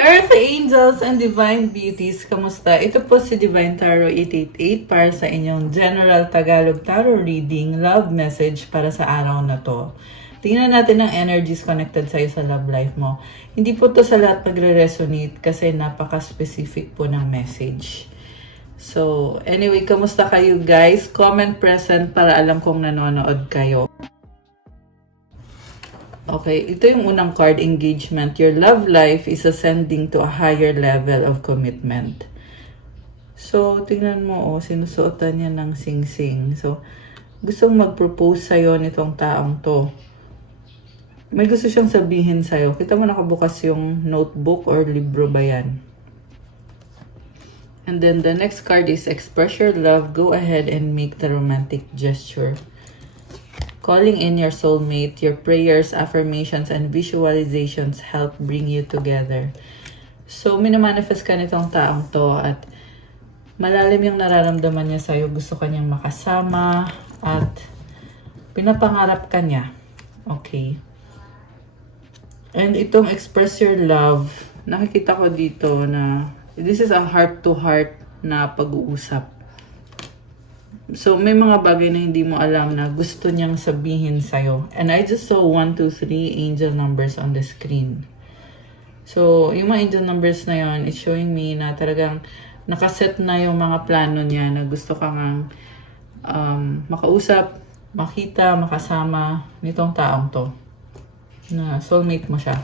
Earth Angels and Divine Beauties, kamusta? Ito po si Divine Tarot 888 para sa inyong General Tagalog Tarot Reading, love message para sa araw na to. Tingnan natin ang energies connected sa'yo sa love life mo. Hindi po to sa lahat magre-resonate kasi napaka-specific po ng message. So, anyway, kamusta kayo guys? Comment present para alam kong nanonood kayo. Okay, ito yung unang card, engagement. Your love life is ascending to a higher level of commitment. So, tingnan mo, sinusuotan niya ng sing-sing. So, gustong mag-propose sa'yo nitong taong to. May gusto siyang sabihin sa'yo. Kita mo nakabukas yung notebook or libro ba yan? And then the next card is express your love. Go ahead and make the romantic gesture. Calling in your soulmate, your prayers, affirmations, and visualizations help bring you together. So, minamanifest ka nitong taong to at malalim yung nararamdaman niya sa'yo. Gusto ka niyang makasama at pinapangarap ka niya. Okay. And itong express your love, nakikita ko dito na this is a heart-to-heart na pag-uusap. So, may mga bagay na hindi mo alam na gusto niyang sabihin sa'yo. And I just saw 1, 2, 3 angel numbers on the screen. So, yung mga angel numbers na yon, it's showing me na talagang nakaset na yung mga plano niya na gusto kang makausap, makita, makasama nitong taong to. Na soulmate mo siya.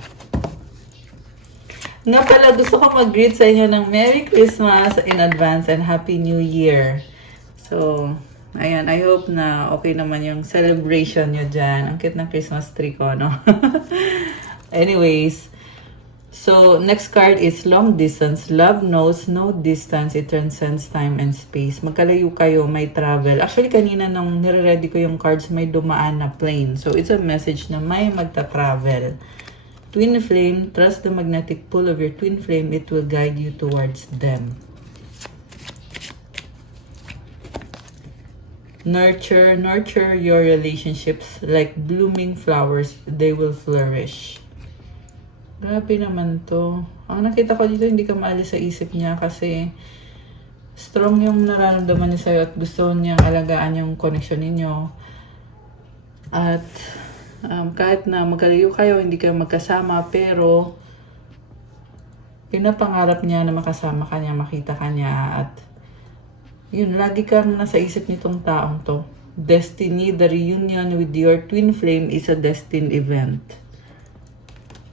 Nga pala, gusto ko mag-greet sa inyo ng Merry Christmas in advance and Happy New Year. So, ayan, I hope na okay naman yung celebration nyo dyan. Ang cute ng Christmas tree ko, no? Anyways, so, next card is long distance. Love knows no distance. It transcends time and space. Magkalayo kayo, may travel. Actually, kanina nung nire-ready ko yung cards, may dumaan na plane. So, it's a message na may magta-travel. Twin flame, trust the magnetic pull of your twin flame. It will guide you towards them. Nurture your relationships like blooming flowers. They will flourish. Grabe naman to. Ang nakita ko dito, hindi ka maalis sa isip niya kasi strong yung nararamdaman niya sa'yo at gusto niya alagaan yung connection ninyo. At kahit na magkalayo kayo, hindi kayo magkasama, pero pinapangarap niya na makasama ka niya, makita ka niya, at yun, lagi kang nasa isip nitong taong to. Destiny, the reunion with your twin flame is a destined event.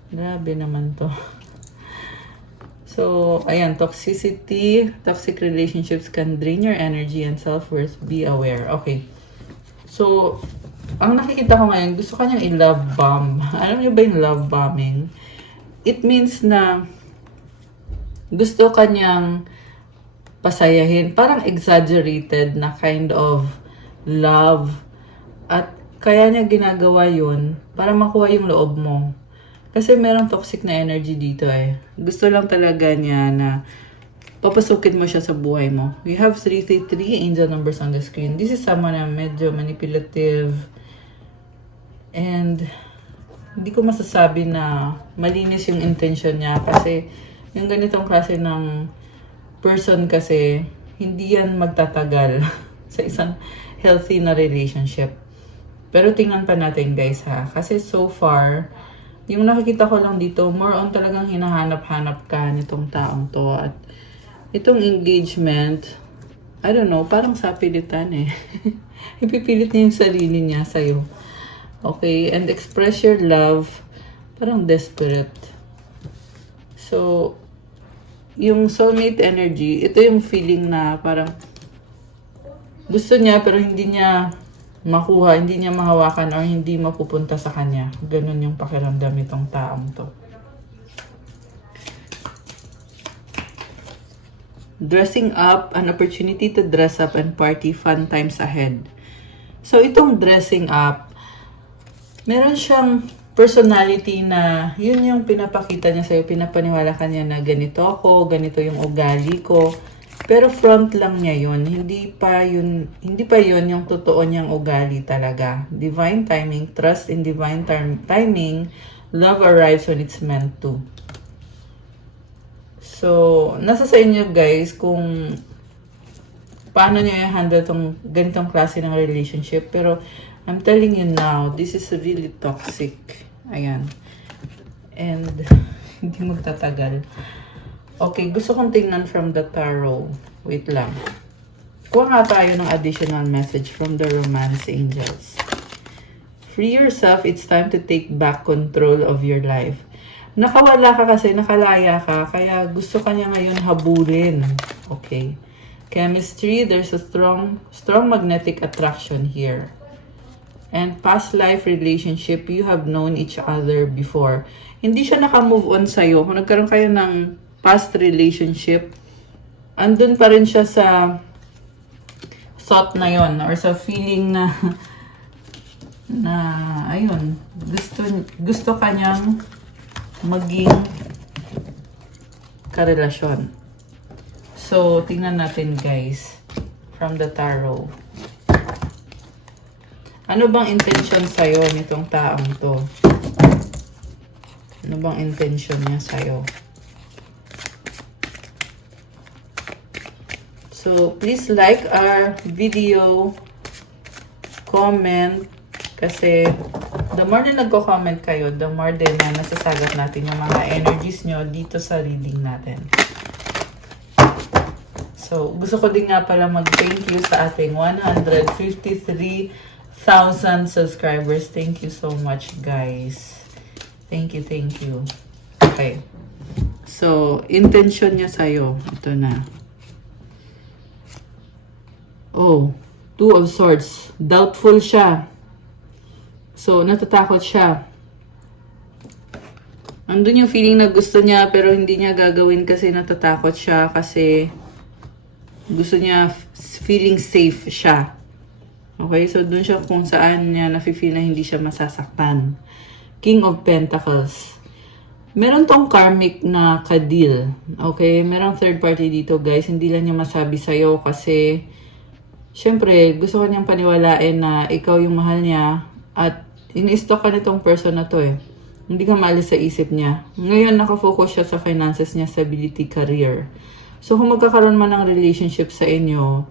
Grabe naman to. So, ayan, toxicity, toxic relationships can drain your energy and self-worth. Be aware. Okay. So, ang nakikita ko ngayon, gusto kanyang i-love bomb. Alam niyo ba yung love bombing? It means na gusto kanyang pasayahin, parang exaggerated na kind of love. At kaya niya ginagawa yun para makuha yung loob mo. Kasi merong toxic na energy dito eh. Gusto lang talaga niya na papasukin mo siya sa buhay mo. We have 333 angel numbers on the screen. This is someone na medyo manipulative. And hindi ko masasabi na malinis yung intention niya kasi yung ganitong klase ng person kasi, hindi yan magtatagal sa isang healthy na relationship. Pero tingnan pa natin guys ha. Kasi so far, yung nakikita ko lang dito, more on talagang hinahanap-hanap ka nitong taong to. At itong engagement, I don't know, parang sapilitan eh. Ipipilit niya yung sarili niya sa'yo. Okay, and express your love, parang desperate. So, yung soulmate energy, ito yung feeling na parang gusto niya pero hindi niya makuha, hindi niya mahawakan or hindi mapupunta sa kanya. Ganun yung pakiramdam itong taong to. Dressing up, an opportunity to dress up and party, fun times ahead. So itong dressing up, meron siyang personality na yun yung pinapakita niya sa'yo, pinapaniwala ka niya na ganito ako, ganito yung ugali ko. Pero front lang niya yun. Hindi pa yun yung totoo niyang ugali talaga. Divine timing, trust in divine timing, love arrives when it's meant to. So, nasa sa inyo guys kung paano nyo i-handle tong ganitong klase ng relationship. Pero, I'm telling you now, this is really toxic. Ayan. And, hindi magtatagal. Okay, gusto kong tingnan from the tarot. Wait lang. Kuha nga tayo ng additional message from the romance angels. Free yourself, it's time to take back control of your life. Nakawala ka kasi, nakalaya ka, kaya gusto ka niya ngayon habulin. Okay. Chemistry, there's a strong magnetic attraction here. And past life relationship, you have known each other before. Hindi siya naka-move on sa'yo. Kung nagkaroon kayo ng past relationship, andun pa rin siya sa thought na yon or sa feeling na ayun, gusto kanyang maging karelasyon. So, tingnan natin guys from the tarot. Ano bang intention sa'yo nitong taong to? Ano bang intention niya sa'yo? So, please like our video, comment, kasi the more na nagko-comment kayo, the more din na nasasagot natin yung mga energies nyo dito sa reading natin. So, gusto ko din nga pala mag-thank you sa ating 153,000 subscribers. Thank you so much, guys. Thank you, thank you. Okay. So, intention niya sa'yo. Ito na. Oh, Two of Swords. Doubtful siya. So, natatakot siya. Andun yung feeling na gusto niya pero hindi niya gagawin kasi natatakot siya kasi gusto niya feeling safe siya. Okay? So, dun siya kung saan niya nafe-feel na hindi siya masasaktan. King of Pentacles. Meron tong karmic na kadil. Okay? Merong third party dito, guys. Hindi lang niya masabi sa'yo kasi syempre, gusto ko niyang paniwalain na ikaw yung mahal niya at ini-stalk ka nitong person na to eh. Hindi ka maalis sa isip niya. Ngayon, nakafocus siya sa finances niya, stability, career. So, kung magkakaroon man ng relationship sa inyo,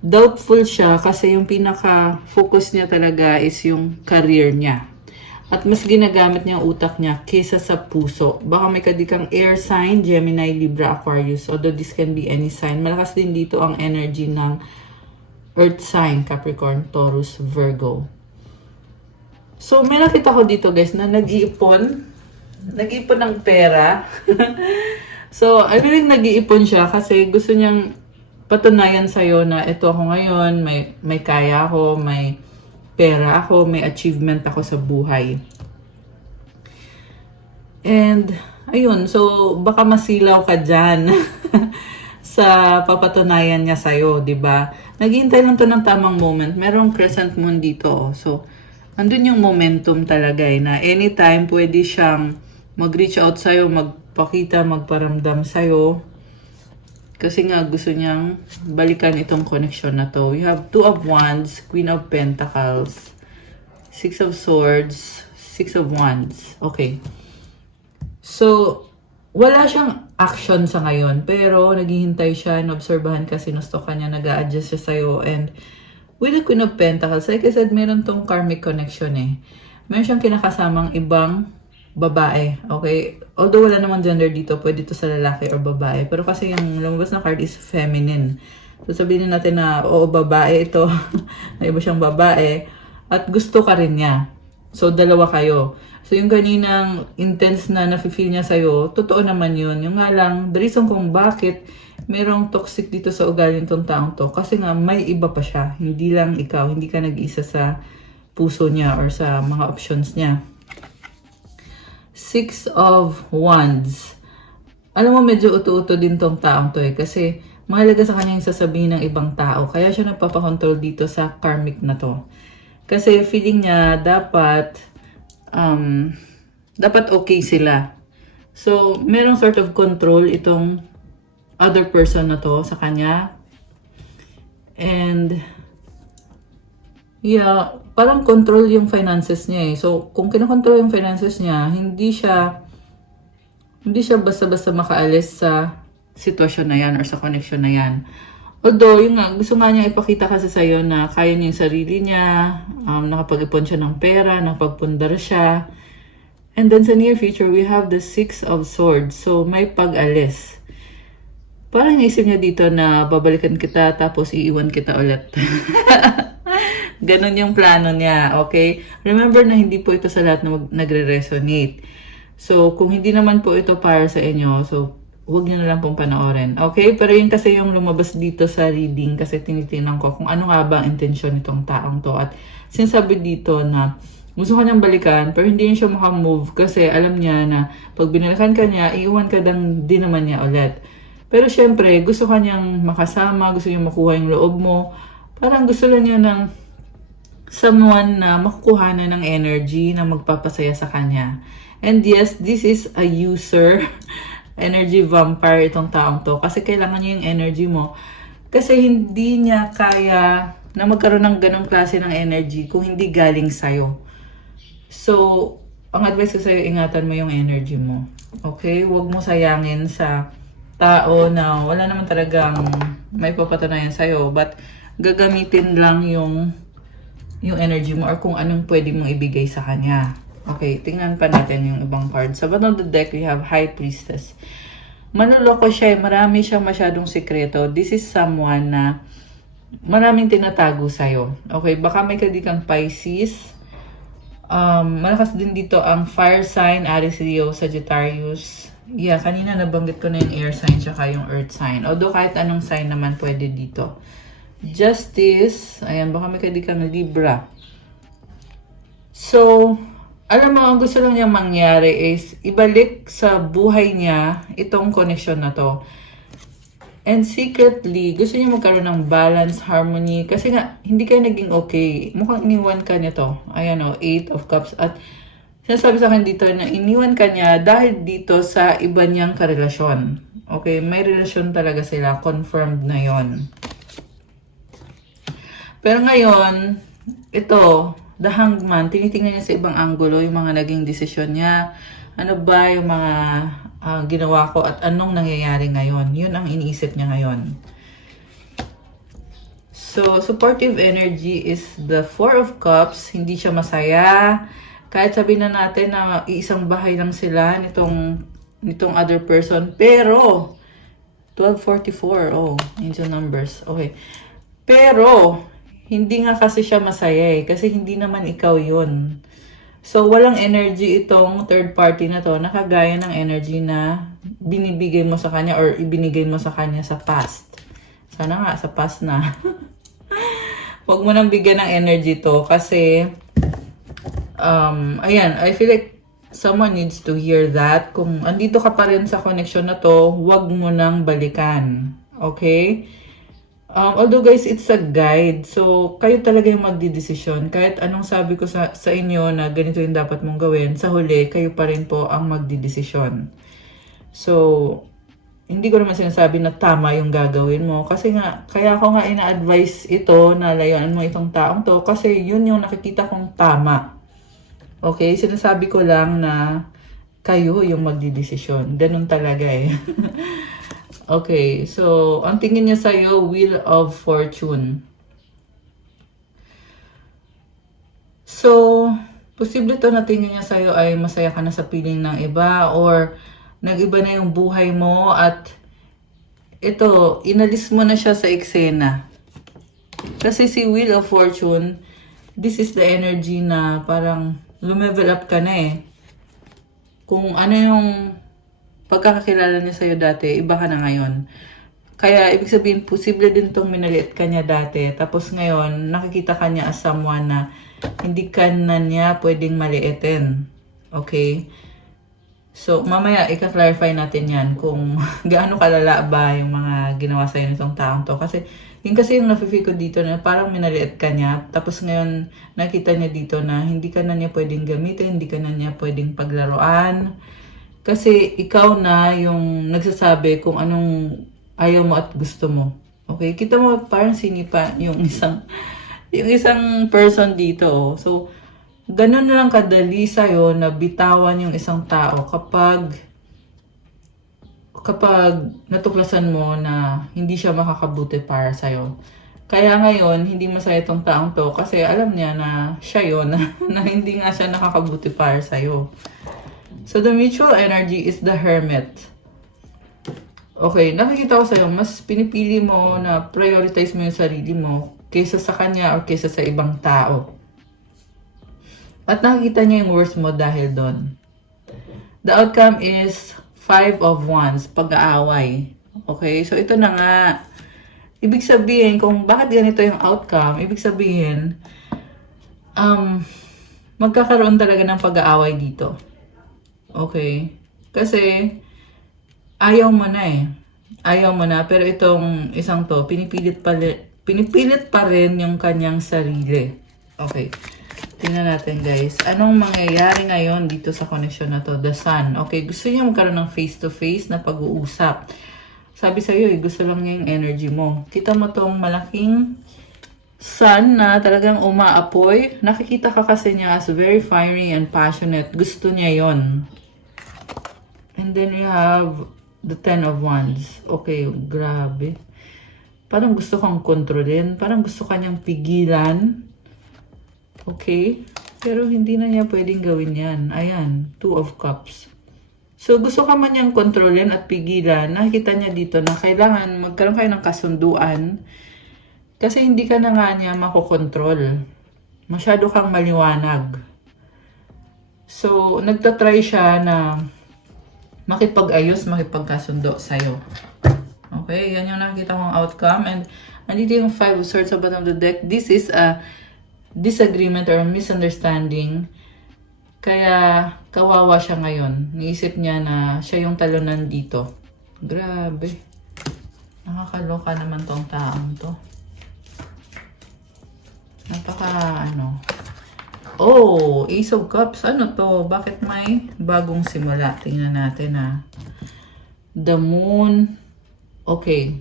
doubtful siya kasi yung pinaka-focus niya talaga is yung career niya. At mas ginagamit niya ang utak niya kaysa sa puso. Baka may kadikang air sign, Gemini, Libra, Aquarius. Although this can be any sign. Malakas din dito ang energy ng Earth sign, Capricorn, Taurus, Virgo. So, may nakita ko dito guys na nag-iipon ng pera. So, I believe nag-iipon siya kasi gusto niyang patunayan sa'yo na ito ako ngayon, may kaya ako, may pera ako, may achievement ako sa buhay. And, ayun, so baka masilaw ka dyan sa papatunayan niya sa'yo, di ba? Naghihintay lang to ng tamang moment. Merong crescent moon dito. So, andun yung momentum talaga eh, na anytime pwede siyang mag-reach out sa'yo, magpakita, magparamdam sa'yo. Kasi nga gusto niyang balikan itong connection na to. You have Two of Wands, Queen of Pentacles, Six of Swords, Six of Wands. Okay. So, wala siyang action sa ngayon, pero naghihintay siya, naobserbahan kasi ka niya, nag-a-adjust siya sa'yo, and with the Queen of Pentacles, like I said, meron tong karmic connection eh. Meron siyang kinakasamang ibang babae, okay? Although wala namang gender dito, pwede to sa lalaki or babae. Pero kasi yung lumabas na card is feminine. So sabihin natin na, oo, babae ito. Na iba siyang babae. At gusto ka rin niya. So dalawa kayo. So yung kaninang intense na nafe-feel niya sa'yo, totoo naman yun. Yung nga lang, the reason kung bakit merong toxic dito sa ugali nitong taong to. Kasi nga, may iba pa siya. Hindi lang ikaw. Hindi ka nag-isa sa puso niya or sa mga options niya. Six of Wands. Alam mo, medyo uto-uto din tong taong to eh. Kasi mahalaga sa kanya yung sasabihin ng ibang tao. Kaya siya nagpapakontrol dito sa karmic na to. Kasi feeling niya dapat okay sila. So, merong sort of control itong other person na to sa kanya. And, yeah, parang control yung finances niya eh. So, kung kinokontrol yung finances niya, hindi siya Hindi siya basta-basta makaalis sa sitwasyon na yan or sa connection na yan. Although, yun nga, gusto nga niya ipakita kasi sa'yo na kaya niya yung sarili niya, nakapag-ipon siya ng pera, nakapagpundar siya. And then sa near future, we have the Six of Swords. So, may pag-alis. Parang naisip niya dito na babalikan kita tapos iiwan kita ulit. Ganon yung plano niya, okay? Remember na hindi po ito sa lahat na nagre-resonate. So, kung hindi naman po ito para sa inyo, so, huwag niyo na lang pong panoorin. Okay? Pero yun kasi yung lumabas dito sa reading kasi tinitingnan ko kung ano nga ba ang intensyon nitong taong to. At sinasabi dito na gusto ka niyang balikan pero hindi niya siya makamove kasi alam niya na pag binalikan ka niya, iiwan ka din naman niya ulit. Pero syempre, gusto ka niyang makasama, gusto niya makuha yung loob mo. Parang gusto lang niya ng someone na makukuha na ng energy na magpapasaya sa kanya. And yes, this is a user. Energy vampire itong taong to. Kasi kailangan niya yung energy mo. Kasi hindi niya kaya na magkaroon ng ganong klase ng energy kung hindi galing sa'yo. So, ang advice ko sa'yo, ingatan mo yung energy mo. Okay? Huwag mo sayangin sa tao na wala naman talagang may papatunayan sa'yo. But, gagamitin lang yung energy mo or kung anong pwede mong ibigay sa kanya. Okay, tingnan pa natin yung ibang cards. Sa bottom of the deck, we have High Priestess. Manloloko siya, marami siyang masyadong sekreto. This is someone na maraming tinatago sa'yo. Okay, baka may kadikang Pisces. Malakas din dito ang fire sign, Aries, Leo, Sagittarius. Yeah, kanina nabanggit ko na yung air sign tsaka yung earth sign. Although kahit anong sign naman pwede dito. Justice, ayan, baka may kadikang Libra. So, alam mo, ang gusto lang niya mangyari is ibalik sa buhay niya itong connection na to. And secretly, gusto niya magkaroon ng balance, harmony. Kasi nga, hindi kayo naging okay. Mukhang iniwan ka niya to. Ayan o, 8 of Cups. At sinasabi sa akin dito na iniwan ka niya dahil dito sa iba niyang karelasyon. Okay, may relasyon talaga sila. Confirmed na yon. Pero ngayon, ito, The Hangman, tinitingnan niya sa ibang anggulo yung mga naging desisyon niya. Ano ba yung mga ginawa ko at anong nangyayari ngayon? Yun ang iniisip niya ngayon. So, supportive energy is the Four of Cups. Hindi siya masaya. Kahit sabihin na natin na iisang bahay lang sila nitong other person. Pero, 1244. Oh, yun yung numbers. Okay. Pero, hindi nga kasi siya masaya eh. Kasi hindi naman ikaw yun. So, walang energy itong third party na to. Nakagaya ng energy na binibigay mo sa kanya or ibinigay mo sa kanya sa past. Sana nga, sa past na. Huwag mo nang bigyan ng energy to. Kasi, ayan, I feel like someone needs to hear that. Kung andito ka pa rin sa connection na to, huwag mo nang balikan. Okay? Although guys, it's a guide. So, kayo talaga yung magdidesisyon. Kahit anong sabi ko sa inyo na ganito yung dapat mong gawin, sa huli, kayo pa rin po ang magdidesisyon. So, hindi ko naman sinasabi na tama yung gagawin mo. Kasi nga, kaya ako nga ina-advise ito na layuan mo itong taong to. Kasi yun yung nakikita kong tama. Okay? Sinasabi ko lang na kayo yung magdidesisyon. Ganun talaga eh. Okay, so, ang tingin niya sa'yo, Wheel of Fortune. So, posible to na tingin niya sa'yo ay masaya ka na sa piling ng iba or nag-iba na yung buhay mo at ito, inalis mo na siya sa eksena. Kasi si Wheel of Fortune, this is the energy na parang lumevel up ka na eh. Kung ano yung pagkakakilala niya sa'yo dati, iba ka na ngayon. Kaya, ibig sabihin, posible din itong minaliit ka niya dati. Tapos ngayon, nakikita ka niya as someone na hindi ka na niya pwedeng maliitin. Okay? So, mamaya, ika-clarify natin yan kung gaano kalala ba yung mga ginawa sa'yo nitong taong to. Kasi, yun kasi yung nafe-feel ko dito na parang minaliit ka niya. Tapos ngayon, nakita niya dito na hindi ka na niya pwedeng gamitin, hindi ka na niya pwedeng paglaruan. Kasi ikaw na yung nagsasabi kung anong ayaw mo at gusto mo. Okay? Kita mo parang sinipa yung isang person dito. Oh. So, ganun na lang kadali sa'yo na bitawan yung isang tao kapag kapag natuklasan mo na hindi siya makakabuti para sa'yo. Kaya ngayon, hindi masaya itong taong to kasi alam niya na siya yun, na hindi nga siya nakakabuti para sa'yo. So, the mutual energy is the hermit. Okay, nakikita ko sa'yo, mas pinipili mo na prioritize mo yung sarili mo kaysa sa kanya or kaysa sa ibang tao. At nakikita niya yung worth mo dahil doon. The outcome is 5 of Wands, pag-aaway. Okay, so ito na nga. Ibig sabihin, kung bakit ganito yung outcome, ibig sabihin, magkakaroon talaga ng pag-aaway dito. Okay? Kasi, ayaw mo na eh. Ayaw mo na, pero itong isang to, pinipilit pa rin yung kanyang sarili. Okay. Tingnan natin guys. Anong mangyayari ngayon dito sa connection na to? The Sun. Okay, gusto niya magkaroon ng face-to-face na pag-uusap. Sabi sa'yo, gusto lang niya yung energy mo. Kita mo tong malaking Sun na talagang umaapoy. Nakikita ka kasi niya as very fiery and passionate. Gusto niya yon. And then you have the 10 of Wands. Okay, grabe. Parang gusto kang kontrolin. Parang gusto kanyang pigilan. Okay? Pero hindi na niya pwedeng gawin yan. Ayan, 2 of Cups. So, gusto ka man niyang kontrolin at pigilan. Nakikita niya dito na kailangan magkaroon kayo ng kasunduan kasi hindi ka na nga niya makokontrol. Masyado kang maliwanag. So, nagtatry siya na makipag-ayos, makipagkasundo sa'yo. Okay? Yan yung nakikita kong outcome. And andito yung 5 of Swords sa bottom of the deck. This is a disagreement or misunderstanding. Kaya kawawa siya ngayon. Niisip niya na siya yung talunan dito. Grabe. Nakakaloka naman tong taong to. Oh, Ace of Cups. Ano to? Bakit may bagong simula? Tingnan natin The Moon. Okay.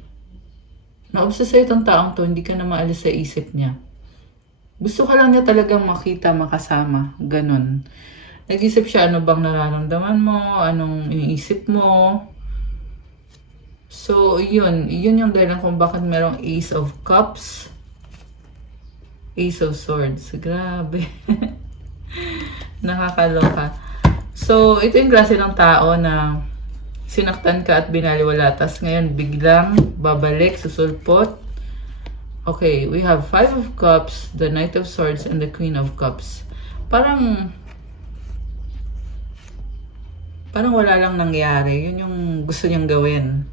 Na-obsess sa'yo itong taong to. Hindi ka na maalis sa isip niya. Gusto ka lang niya talagang makita, makasama. Ganon. Nag-isip siya ano bang nararamdaman mo, anong iniisip mo. So, yun yung dahilan kung bakit merong Ace of Cups, Ace of Swords. Grabe. Nakakaloka. So, ito yung klase ng tao na sinaktan ka at binaliwala. Tas ngayon, biglang babalik, susulpot. Okay, we have 5 of Cups, the Knight of Swords, and the Queen of Cups. Parang wala lang nangyari. Yun yung gusto niyang gawin.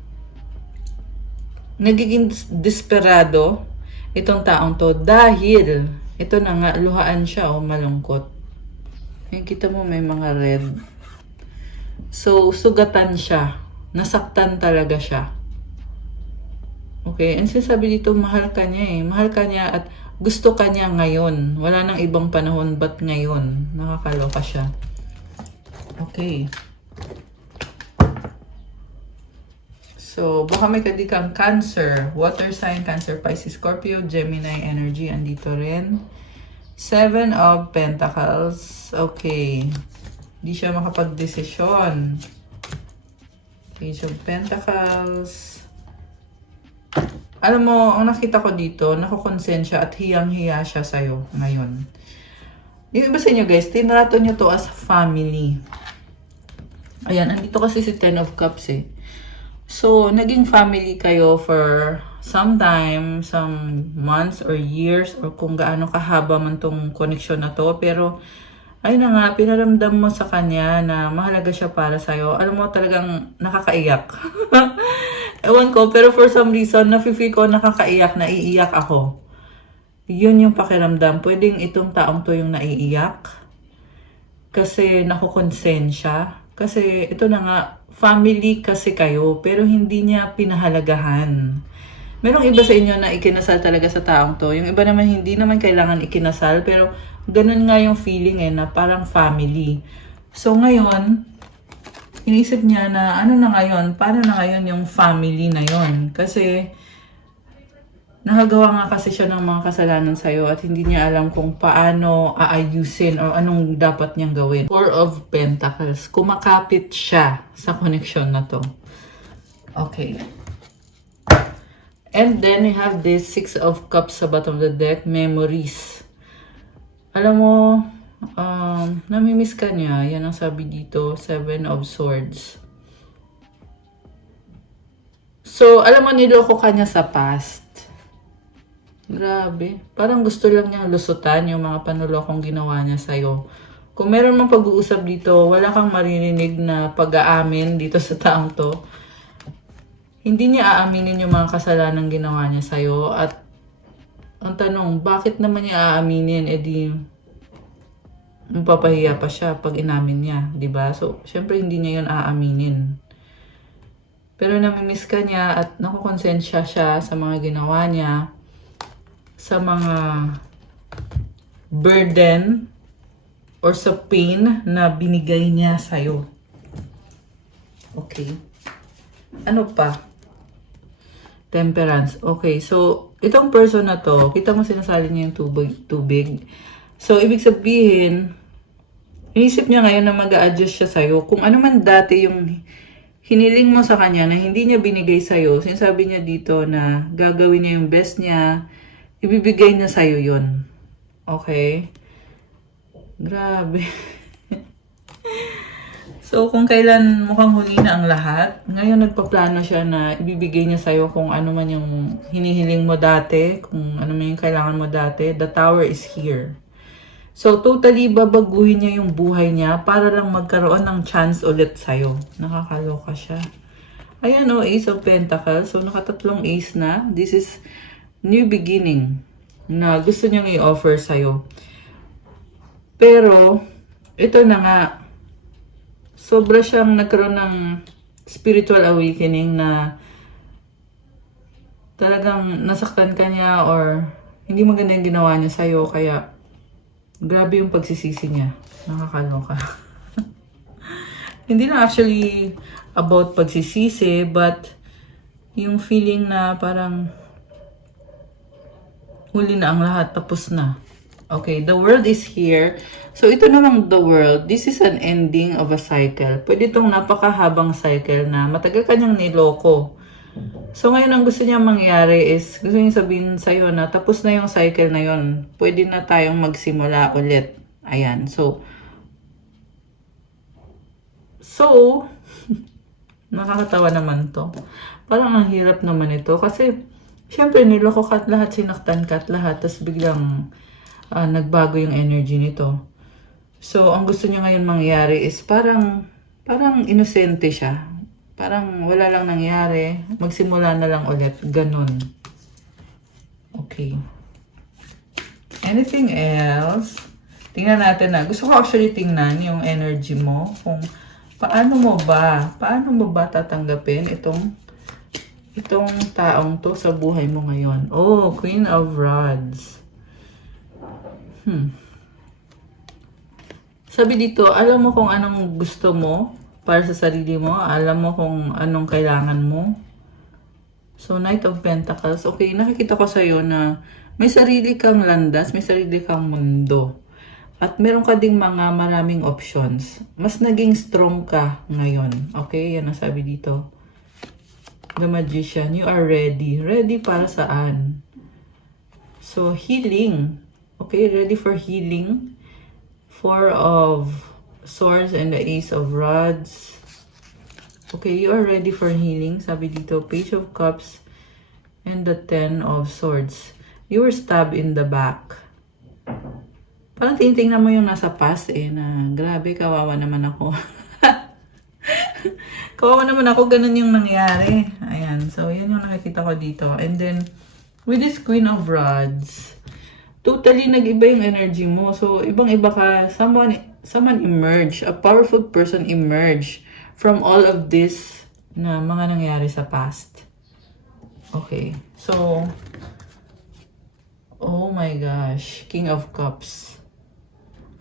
Nagiging desperado itong taong to dahil ito na nga, luhaan siya o malungkot. Yung kita mo may mga red. So, sugatan siya. Nasaktan talaga siya. Okay, and sinasabi dito, mahal ka niya eh. Mahal ka niya at gusto ka niya ngayon. Wala nang ibang panahon, but ngayon? Nakakaloka siya. Okay. So, baka may kadikang Cancer, water sign, Cancer, Pisces, Scorpio, Gemini energy, andito rin. 7 of Pentacles. Okay. Hindi siya makapag-desisyon. Page of Pentacles. Alam mo, ang nakita ko dito, nakukonsensya at hiyang-hiya siya sa'yo ngayon. Yung iba sa inyo guys, tinrato nyo to as family. Ayan, andito kasi si 10 of Cups eh. So, naging family kayo for some time, some months or years, or kung gaano kahaba man tong connection na to. Pero, ayun na nga, pinaramdam mo sa kanya na mahalaga siya para sa'yo. Alam mo, talagang nakakaiyak. Ewan ko, pero for some reason, nafe-feel ko nakakaiyak, naiiyak ako. Yun yung pakiramdam. Pwedeng itong taong to yung naiiyak. Kasi nakukonsensya. Kasi ito na nga, family kasi kayo, pero hindi niya pinahalagahan. Merong iba sa inyo na ikinasal talaga sa taong to. Yung iba naman, hindi naman kailangan ikinasal, pero ganun nga yung feeling eh, na parang family. So ngayon, inisip niya na ano na ngayon, paano na ngayon yung family na yon? Kasi nakagawa nga kasi siya ng mga kasalanan sa'yo at hindi niya alam kung paano aayusin o anong dapat niyang gawin. 4 of Pentacles. Kumakapit siya sa connection na to. Okay. And then we have this Six of Cups sa bottom of the deck, memories. Alam mo, namimiss ka niya. Yan ang sabi dito, Seven of Swords. So, alam mo, niloko ka niya sa past. Grabe. Parang gusto lang niyang lusutan yung mga panulokong ginawa niya sa'yo. Kung meron mang pag-uusap dito, wala kang maririnig na pag-aamin dito sa taong to. Hindi niya aaminin yung mga kasalanan ginawa niya sa'yo. At ang tanong, bakit naman niya aaminin? E di, mapapahiya pa siya pag inamin niya. Diba? So, syempre hindi niya yun aaminin. Pero namimiss ka niya at nakukonsensya siya sa mga ginawa niya. Sa mga burden or sa pain na binigay niya sa'yo. Okay. Ano pa? Temperance. Okay, so itong person na to, kita mo sinasali niya yung tubig. So, ibig sabihin, inisip niya ngayon na mag-a-adjust siya sa'yo. Kung ano man dati yung hiniling mo sa kanya na hindi niya binigay sa'yo, sinasabi niya dito na gagawin niya yung best niya, ibibigay niya sa'yo yun. Okay? Grabe. So, kung kailan mukhang huli na ang lahat, ngayon nagpaplano siya na ibibigay niya sa'yo kung ano man yung hinihiling mo dati, kung ano man yung kailangan mo dati. The Tower is here. So, totally babaguhin niya yung buhay niya para lang magkaroon ng chance ulit sa'yo. Nakakaloka siya. Ayan o, Ace of Pentacles. So, nakatatlong ace na. This is new beginning na gusto niyang i-offer sa'yo. Pero, ito na nga, sobra siyang nagkaroon ng spiritual awakening na talagang nasaktan ka niya or hindi maganda yung ginawa niya sa'yo. Kaya, grabe yung pagsisisi niya. Nakakaloka. Hindi na actually about pagsisisi, but yung feeling na parang huli na ang lahat, tapos na. Okay, the world is here. So, ito namang the world, this is an ending of a cycle. Pwede itong napakahabang cycle na matagal ka niyang niloko. So, ngayon ang gusto niya mangyari is, gusto niya sabihin sa'yo na tapos na yung cycle na yon. Pwede na tayong magsimula ulit. Ayan, so, nakakatawa naman to. Parang ang hirap naman ito kasi, syempre niloko ka at lahat, sinaktan ka at lahat, tapos biglang nagbago yung energy nito. So, ang gusto niya ngayon mangyari is parang inosente siya. Parang wala lang nangyari. Magsimula na lang ulit. Ganun. Okay. Anything else? Tingnan natin na. Gusto ko actually tingnan yung energy mo. Kung paano mo ba tatanggapin itong taong to sa buhay mo ngayon. Oh, Queen of Rods. Sabi dito, alam mo kung anong gusto mo para sa sarili mo. Alam mo kung anong kailangan mo. So, Knight of Pentacles. Okay, nakikita ko sa'yo na may sarili kang landas, may sarili kang mundo. At meron ka ding mga maraming options. Mas naging strong ka ngayon. Okay, yan ang sabi dito. The Magician, you are ready. Ready para saan? So, healing. Okay, ready for healing. Four of Swords and the Ace of Rods. Okay, you are ready for healing. Sabi dito, Page of Cups and the Ten of Swords. You were stabbed in the back. Parang tinitingnan mo yung nasa past na grabe, kawawa naman ako. Kawawa naman ako, ganun yung nangyari. Ayan, so yan yung nakikita ko dito. And then, with this Queen of Rods, totally nag-iba yung energy mo. So, ibang-iba ka. Someone emerge. A powerful person emerge from all of this na mga nangyari sa past. Okay. So, oh my gosh. King of Cups.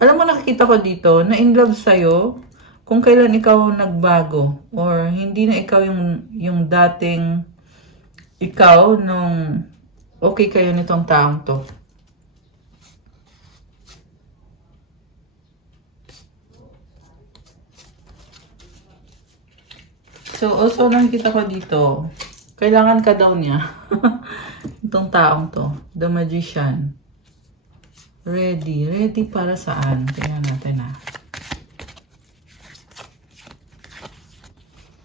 Alam mo, nakikita ko dito na in love sa'yo kung kailan ikaw nagbago or hindi na ikaw yung dating ikaw nung okay kayo nitong taong to. So, also nakikita ko dito, kailangan ka daw niya. Itong taong to, the magician. Ready. Ready para saan? Tingnan natin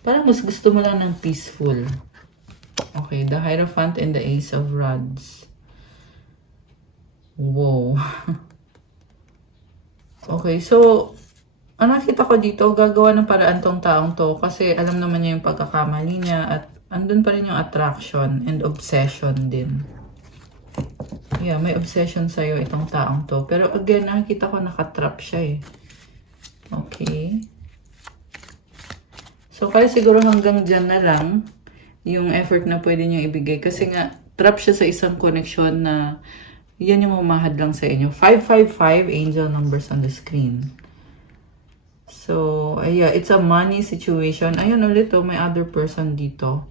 Parang mas gusto mo lang ng peaceful. Okay, the Hierophant and the Ace of Rods. Wow. Okay, so, ang nakita ko dito, gagawa ng paraan tong taong to kasi alam naman niya yung pagkakamali niya at andun pa rin yung attraction and obsession din. Yeah, may obsession sa'yo itong taong to. Pero again, nakikita ko nakatrap siya eh. Okay. So, kaya siguro hanggang dyan na lang yung effort na pwede niyang ibigay. Kasi nga, trap siya sa isang connection na yan yung mamahad lang sa inyo. 555 angel numbers on the screen. So, yeah, it's a money situation. Ayun ulit, may other person dito.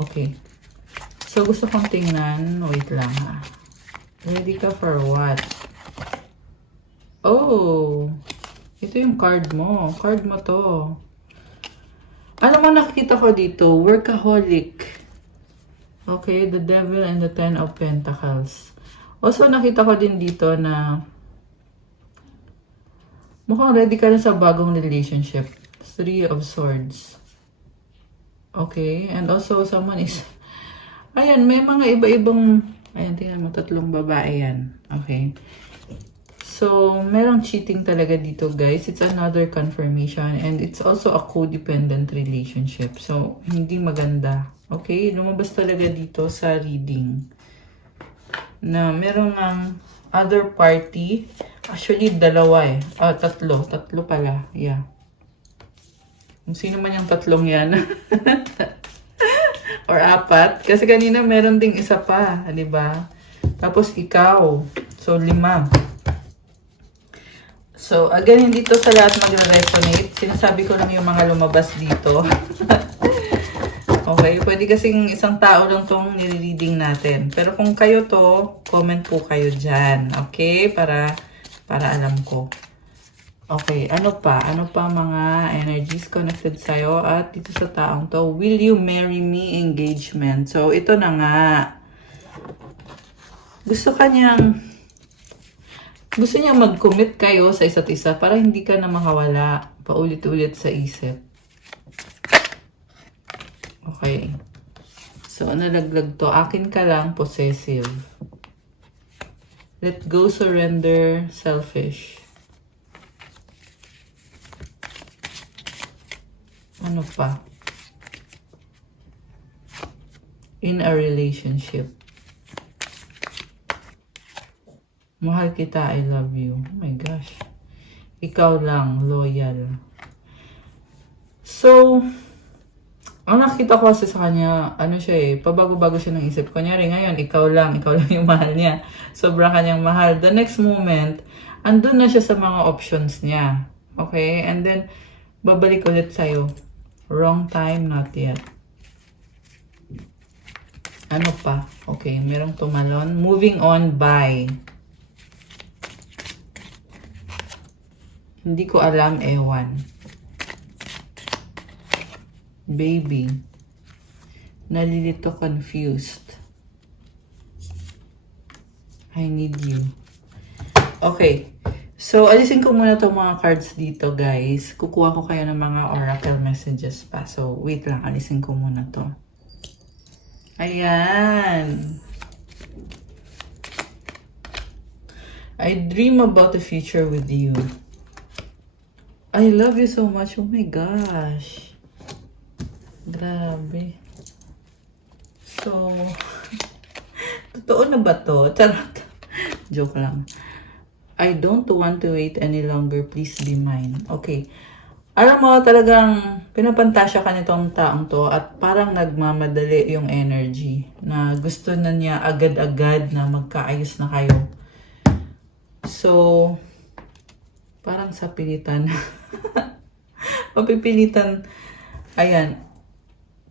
Okay. So, gusto kong tingnan. Wait lang Ready ka for what? Oh! Ito yung card mo. Card mo to. Ano mo nakikita ko dito? Workaholic. Okay, the Devil and the Ten of Pentacles. Also, nakita ko din dito na mukhang ready ka na sa bagong relationship. Three of Swords. Okay, and also someone is... Ayan, may mga iba-ibang... Ayan, tingnan mo, 3 babae yan. Okay. So, merong cheating talaga dito, guys. It's another confirmation and it's also a codependent relationship. So, hindi maganda. Okay, lumabas talaga dito sa reading na merong other party. Actually, 2 3 pala. Yeah. Kung sino man yung 3 yan. Or 4. Kasi kanina meron ding isa pa. Diba? Tapos ikaw. So, 5. So, again, hindi to sa lahat mag-resonate. Sinasabi ko lang yung mga lumabas dito. Okay? Pwede kasing isang tao lang tong nire-reading natin. Pero kung kayo to, comment po kayo dyan. Okay? Para alam ko. Okay, ano pa? Ano pa mga energies connected sa'yo at dito sa taong to? Will you marry me? Engagement. So, ito na nga. Gusto niya mag-commit kayo sa isa't isa para hindi ka na makawala paulit-ulit sa isip. Okay. So, nalaglag to. Akin ka lang, possessive. Let go, surrender, selfish. Ano pa? In a relationship. Mahal kita, I love you. Oh my gosh. Ikaw lang, loyal. So, ang nakita ko kasi sa kanya, ano siya pabago-bago siya ng isip. Kunyari ngayon, ikaw lang yung mahal niya. Sobra kanyang mahal. The next moment, andun na siya sa mga options niya. Okay? And then, babalik ulit sa'yo. Wrong time, not yet. Ano pa? Okay, merong tumalon. Moving on, bye. Hindi ko alam, ewan. Baby. Nalilito, confused. I need you. Okay. So, alisin ko muna itong mga cards dito, guys. Kukuha ko kayo ng mga oracle messages pa. So, wait lang. Alisin ko muna to. Ayan. I dream about the future with you. I love you so much. Oh my gosh. Grabe. So, totoo na ba to? Charot. Joke lang. I don't want to wait any longer. Please be mine. Okay. Alam mo, talagang pinapantasya ka nitong taong to at parang nagmamadali yung energy na gusto na niya agad-agad na magkaayos na kayo. So, parang sa pilitan. Mapipilitan. Ayan.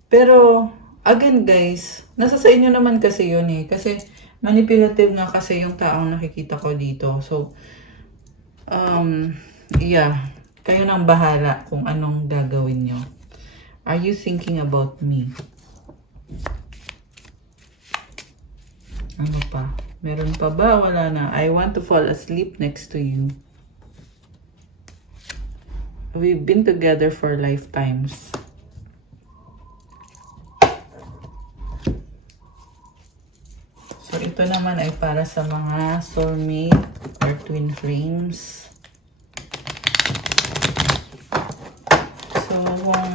Pero, again guys, nasa sa inyo naman kasi yun Kasi, manipulative nga kasi yung taong nakikita ko dito. So, yeah. Kayo nang bahala kung anong gagawin nyo. Are you thinking about me? Ano pa? Meron pa ba? Wala na. I want to fall asleep next to you. We've been together for lifetimes. So, ito naman ay para sa mga soulmate or twin flames. So, kung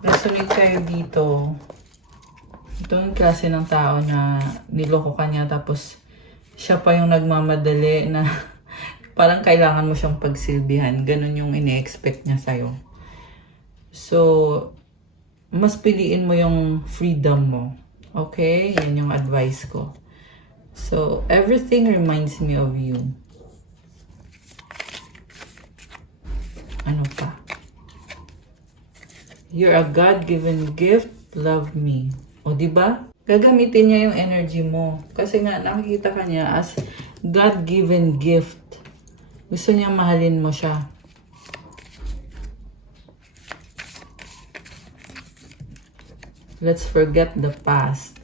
resonate kayo dito, ito yung klase ng tao na niloko ka niya tapos siya pa yung nagmamadali na parang kailangan mo siyang pagsilbihan. Ganun yung ini-expect niya sa'yo. So, mas piliin mo yung freedom mo. Okay? Yan yung advice ko. So, everything reminds me of you. Ano pa? You're a God-given gift. Love me. O, diba? Gagamitin niya yung energy mo. Kasi nga, nakikita ka niya as God-given gift. Gusto niya mahalin mo siya. Let's forget the past.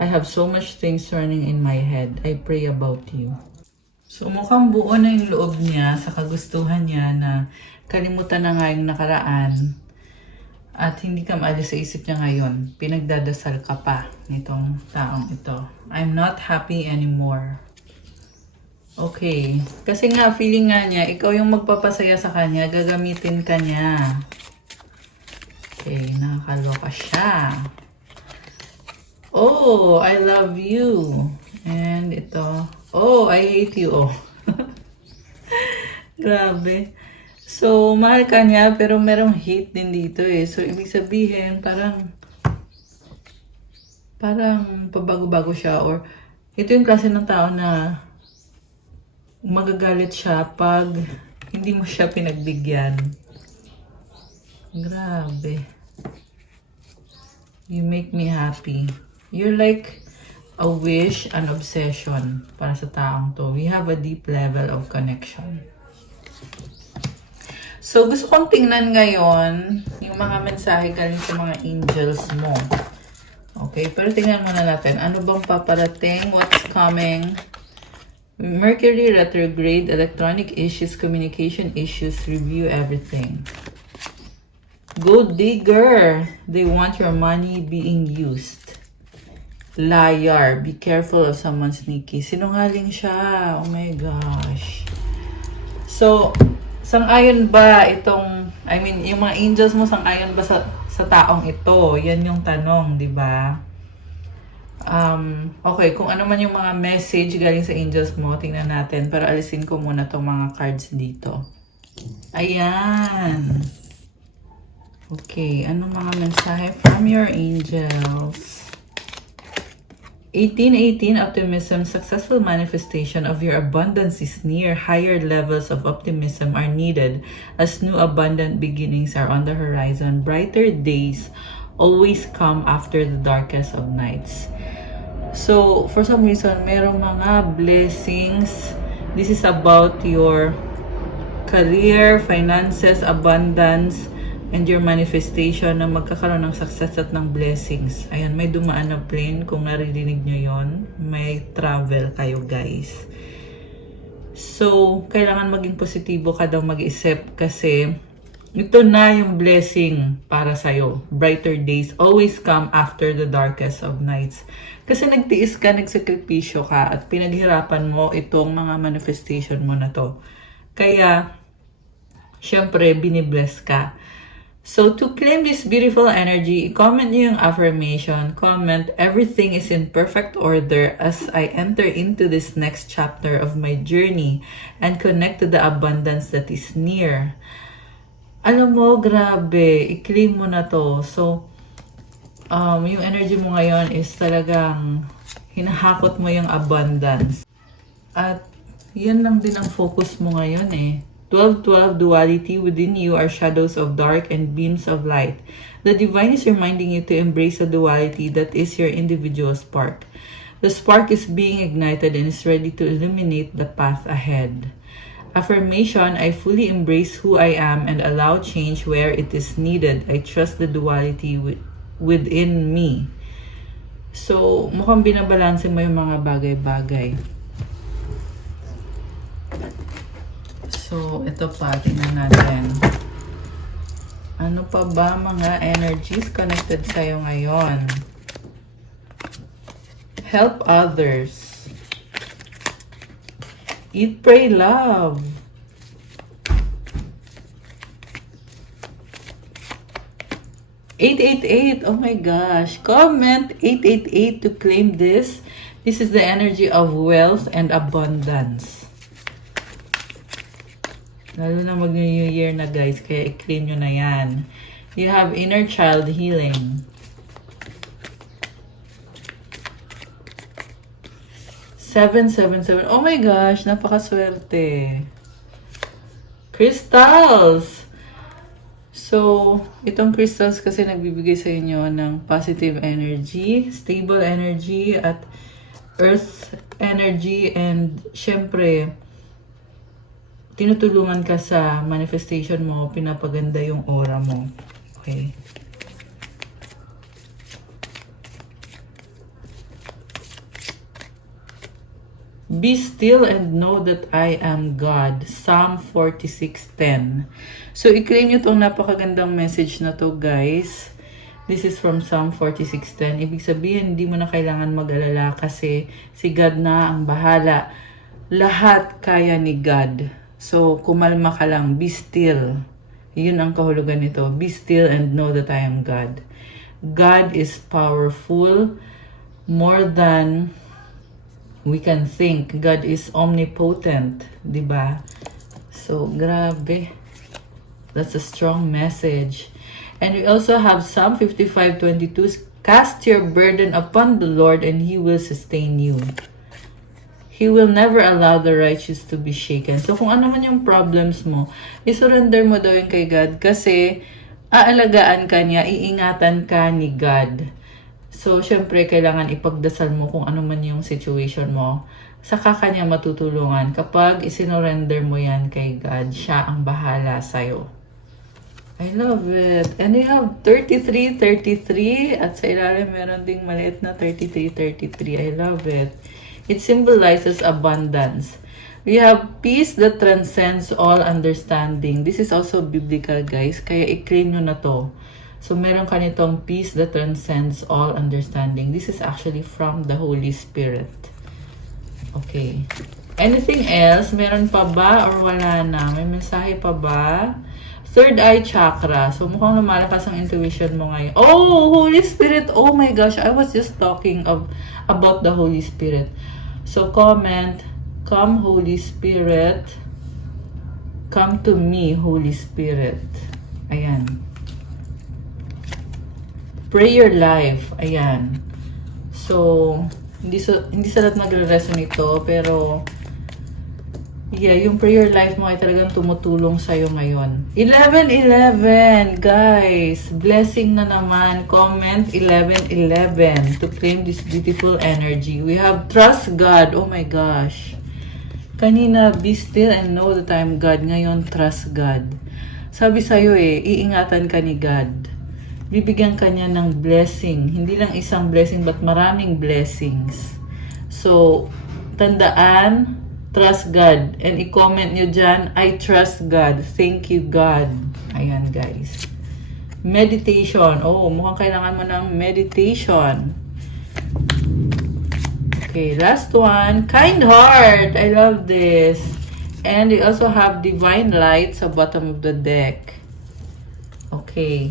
I have so much things running in my head. I pray about you. So, mukhang buo na yung loob niya sa kagustuhan niya na kalimutan na nga yung nakaraan. At hindi ka maalis sa isip niya ngayon. Pinagdadasal ka pa nitong taong ito. I'm not happy anymore. Okay. Kasi nga, feeling nga niya, ikaw yung magpapasaya sa kanya, gagamitin ka niya. Okay, nakakaloka siya. Oh, I love you. And ito, oh, I hate you. Oh. Grabe. So, mahal ka niya, pero merong hate din dito eh. So, ibig sabihin, parang pabago-bago siya. Or, ito yung klase ng tao na magagalit siya pag hindi mo siya pinagbigyan. Grabe. You make me happy. You're like a wish, an obsession para sa taong to. We have a deep level of connection. So, gusto kong tingnan ngayon yung mga mensahe galing sa mga angels mo. Okay, pero tingnan muna natin. Ano bang paparating? What's coming? Mercury retrograde, electronic issues, communication issues, review everything. Gold digger. They want your money being used. Liar. Be careful of someone sneaky. Sinungaling siya. Oh my gosh. So, sang-ayon ba itong, yung mga angels mo, sang-ayon ba sa taong ito? Yan yung tanong, di ba? Okay, kung ano man yung mga message galing sa angels mo, tingnan natin. Pero alisin ko muna tong mga cards dito. Ayan. Okay, anong mga mensahe from your angels? 1818 optimism, successful manifestation of your abundance is near. Higher levels of optimism are needed as new abundant beginnings are on the horizon. Brighter days always come after the darkest of nights. So, for some reason, merong mga blessings. This is about your career, finances, abundance, and your manifestation na magkakaroon ng success at ng blessings. Ayan, may dumaan na plane. Kung naririnig nyo yon, may travel kayo, guys. So, kailangan maging positibo ka daw mag-isip kasi ito na yung blessing para sa'yo. Brighter days always come after the darkest of nights. Kasi nagtiis ka, nagsakripisyo ka, at pinaghirapan mo itong mga manifestation mo na to. Kaya, syempre, binibless ka. So, to claim this beautiful energy, comment nyo yung affirmation. Comment, everything is in perfect order as I enter into this next chapter of my journey and connect to the abundance that is near. Alam mo, grabe, i-claim mo na to. So, yung energy mo ngayon is talagang hinahakot mo yung abundance. At yan lang din ang focus mo ngayon eh. 12-12 duality within you are shadows of dark and beams of light. The divine is reminding you to embrace the duality that is your individual spark. The spark is being ignited and is ready to illuminate the path ahead. Affirmation, I fully embrace who I am and allow change where it is needed. I trust the duality within me. So, mukhang binabalanse mo yung mga bagay-bagay. So, ito pa, tingnan natin. Ano pa ba mga energies connected sa'yo ngayon? Help others. Eat, pray, love. $888. Oh my gosh. Comment 888 to claim this. This is the energy of wealth and abundance. Lalo na mag-New Year na guys, kaya i-claim nyo na yan. You have inner child healing. 777. Oh my gosh, napakaswerte. Crystals! So, itong crystals kasi nagbibigay sa inyo ng positive energy, stable energy, at earth energy, and syempre, tinutulungan ka sa manifestation mo, pinapaganda yung aura mo. Okay. Be still and know that I am God. Psalm 46:10. So, i-claim nyo tong napakagandang message na to, guys. This is from Psalm 46:10. Ibig sabihin, hindi mo na kailangan mag-alala kasi si God na ang bahala. Lahat kaya ni God. So, kumalma ka lang. Be still. Yun ang kahulugan nito. Be still and know that I am God. God is powerful more than we can think. God is omnipotent. Diba? So, grabe. That's a strong message. And we also have Psalm 55:22. Cast your burden upon the Lord and He will sustain you. He will never allow the righteous to be shaken. So, kung ano man yung problems mo, isurrender mo daw yun kay God kasi aalagaan ka niya, iingatan ka ni God. So, syempre, kailangan ipagdasal mo kung ano man yung situation mo. Saka ka niya matutulungan. Kapag isinurrender mo yan kay God, siya ang bahala sa'yo. I love it. And we have 3333 at sa ilalim meron ding maliit na 3333. I love it. It symbolizes abundance. We have peace that transcends all understanding. This is also biblical, guys. Kaya i-claim nyo na to. So, meron ka nitong peace that transcends all understanding. This is actually from the Holy Spirit. Okay. Anything else? Meron pa ba or wala na? May mensahe pa ba? Third eye chakra. So, mukhang lumalakas ang intuition mo ngayon. Oh, Holy Spirit! Oh my gosh! I was just talking about the Holy Spirit. So, comment, come Holy Spirit. Come to me, Holy Spirit. Ayan. Prayer life. Ayan. So, hindi sa lahat nagre-resonate ito, pero yeah, yung prayer life mo ay talagang tumutulong sa'yo ngayon. 11:11, guys. Blessing na naman. Comment 11:11 to claim this beautiful energy. We have trust God. Oh my gosh. Kanina, be still and know that I'm God. Ngayon, trust God. Sabi sa'yo iingatan ka ni God. Bibigyan ka niya ng blessing. Hindi lang isang blessing, but maraming blessings. So, tandaan, trust God. And i-comment nyo dyan, I trust God. Thank you, God. Ayan, guys. Meditation. Oh, mukhang kailangan mo ng meditation. Okay, last one. Kind heart. I love this. And we also have divine light sa bottom of the deck. Okay.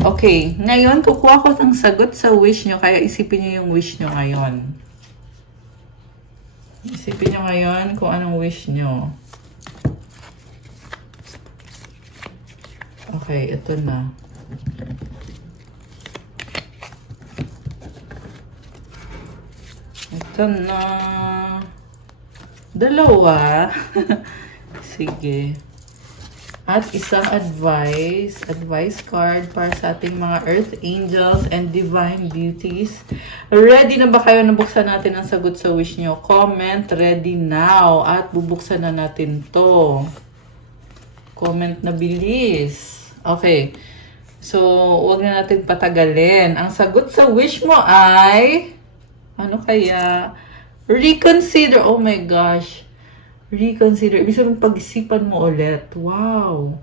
Okay, ngayon kukuha ko ng sagot sa wish nyo, kaya isipin nyo yung wish nyo ngayon. Isipin nyo ngayon kung anong wish nyo. Okay, ito na. Ito na. Dalawa. Sige. At isang advice card para sa ating mga Earth Angels and Divine Beauties. Ready na ba kayo na buksan natin ang sagot sa wish nyo? Comment, ready now. At bubuksan na natin to. Comment na bilis. Okay. So, huwag na natin patagalin. Ang sagot sa wish mo ay... Ano kaya? Reconsider. Oh my gosh. Reconsider. Ibig sabihin, pag-isipan mo ulit. Wow.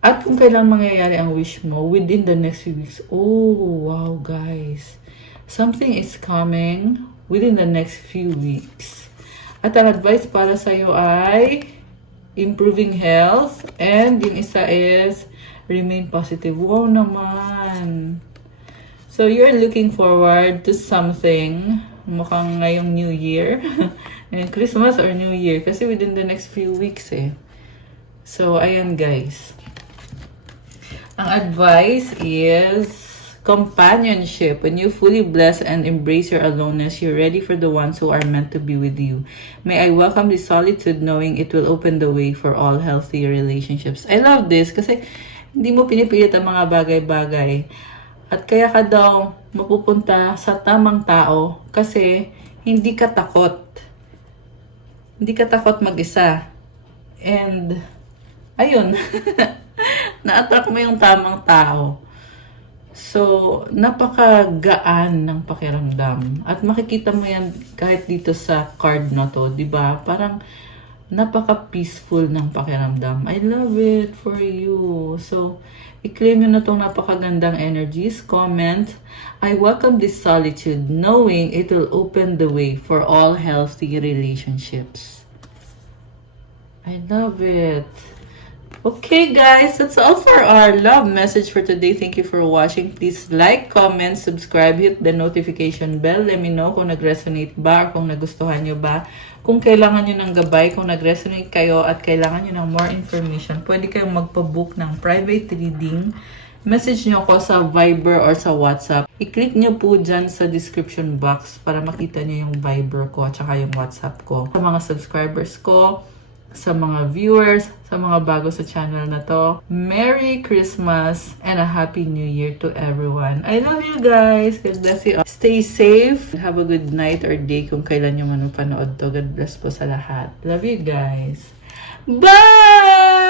At kung kailan mangyayari ang wish mo, within the next few weeks. Oh, wow, guys. Something is coming within the next few weeks. At ang advice para sa'yo ay improving health. And yung isa is remain positive. Wow naman. So, you're looking forward to something. Mukhang ngayong New Year. And Christmas or New Year. Kasi within the next few weeks eh. So, ayan guys. Ang advice is companionship. When you fully bless and embrace your aloneness, you're ready for the ones who are meant to be with you. May I welcome the solitude knowing it will open the way for all healthy relationships. I love this kasi hindi mo pinipilit ang mga bagay-bagay. At kaya ka daw mapupunta sa tamang tao kasi hindi ka takot. Hindi ka takot mag-isa. And, ayun. Na-attract mo yung tamang tao. So, napakagaan ng pakiramdam. At makikita mo yan kahit dito sa card na to, di ba? Parang napaka-peaceful ng pakiramdam. I love it for you. So, i-claim nyo na itong napakagandang energies. Comment, I welcome this solitude knowing it will open the way for all healthy relationships. I love it. Okay guys, that's all for our love message for today. Thank you for watching. Please like, comment, subscribe, hit the notification bell. Let me know kung nag-resonate ba or kung nagustuhan nyo ba. Kung kailangan nyo ng gabay, kung nag-resonate kayo at kailangan nyo ng more information, pwede kayong magpa-book ng private reading. Message nyo ko sa Viber or sa WhatsApp. I-click nyo po dyan sa description box para makita nyo yung Viber ko at saka yung WhatsApp ko. Sa mga subscribers ko, sa mga viewers, sa mga bago sa channel na to, Merry Christmas and a Happy New Year to everyone. I love you guys. God bless you all. Stay safe. Have a good night or day kung kailan nyo man panood to. God bless po sa lahat. Love you guys. Bye!